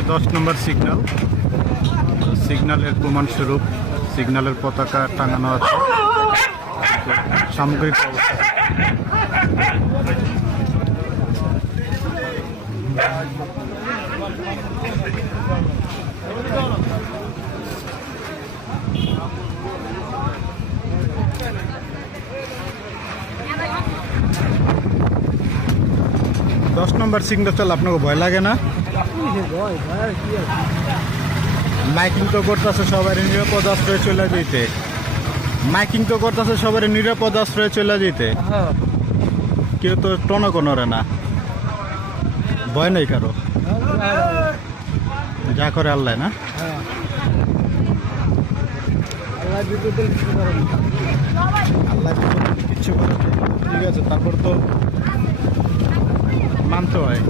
হচ্ছে 10 নম্বর সিগন্যাল। সিগন্যালের প্রমাণস্বরূপ সিগন্যালের পতাকা টাঙানো আছে। সামগ্রিক অবস্থা 10 নম্বর সিগন্যাল চল, আপনাকে ভয় লাগে না? মাইকিং তো করতেছে সবাই নিরাপদ আশ্রয়ে চলে যেতে। মাইকিং তো করতেছে সবাই নিরাপদ আশ্রয়ে চলে যেতে। কেউ তো টনকও নড়ে না, ভয় নেই কারো। যা করে আল্লাহ না, আল্লাহ কিচ্ছু করে। ঠিক আছে, তারপর তো মানতে হয়।